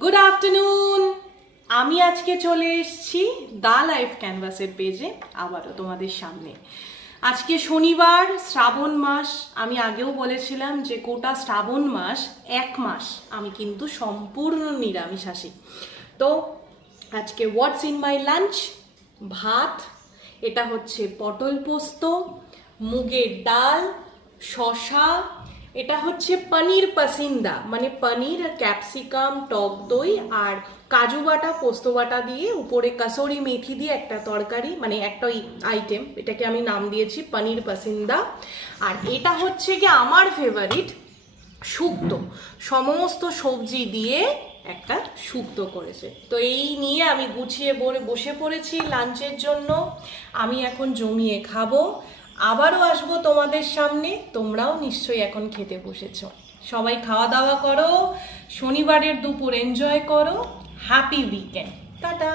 Good afternoon. আমি আজকে চলে এসেছি দা লাইফ ক্যানভাসের পেজে আবারও তোমাদের সামনে। আজকে শনিবার, শ্রাবণ মাস। আমি আগেও বলেছিলাম যে গোটা শ্রাবণ মাস, এক মাস আমি কিন্তু সম্পূর্ণ নিরামিষাশী। তো আজকে হোয়াটস ইন মাই লাঞ্চ, ভাত, এটা হচ্ছে পটল পোস্ত, মুগের ডাল, শশা, এটা হচ্ছে পনির পাসিন্দা, মানে পনির আর ক্যাপসিকাম, টক দই আর কাজু বাটা, পোস্ত বাটা দিয়ে উপরে কাসুরি মেথি দিয়ে একটা তরকারি, মানে একটা আইটেম, এটাকে আমি নাম দিয়েছি পনির পাসিন্দা। আর এটা হচ্ছে কি আমার ফেভারিট শুক্তো, সমস্ত সবজি দিয়ে একটা শুক্তো করেছে। তো এই নিয়ে আমি গুছিয়ে বসে পড়েছি লাঞ্চের জন্য। আমি এখন জমিয়ে খাবো, আবারও আসবো তোমাদের সামনে। তোমরাও নিশ্চয়ই এখন খেতে বসেছো। সবাই খাওয়া দাওয়া করো, শনিবারের দুপুর এনজয় করো। Happy weekend, tata.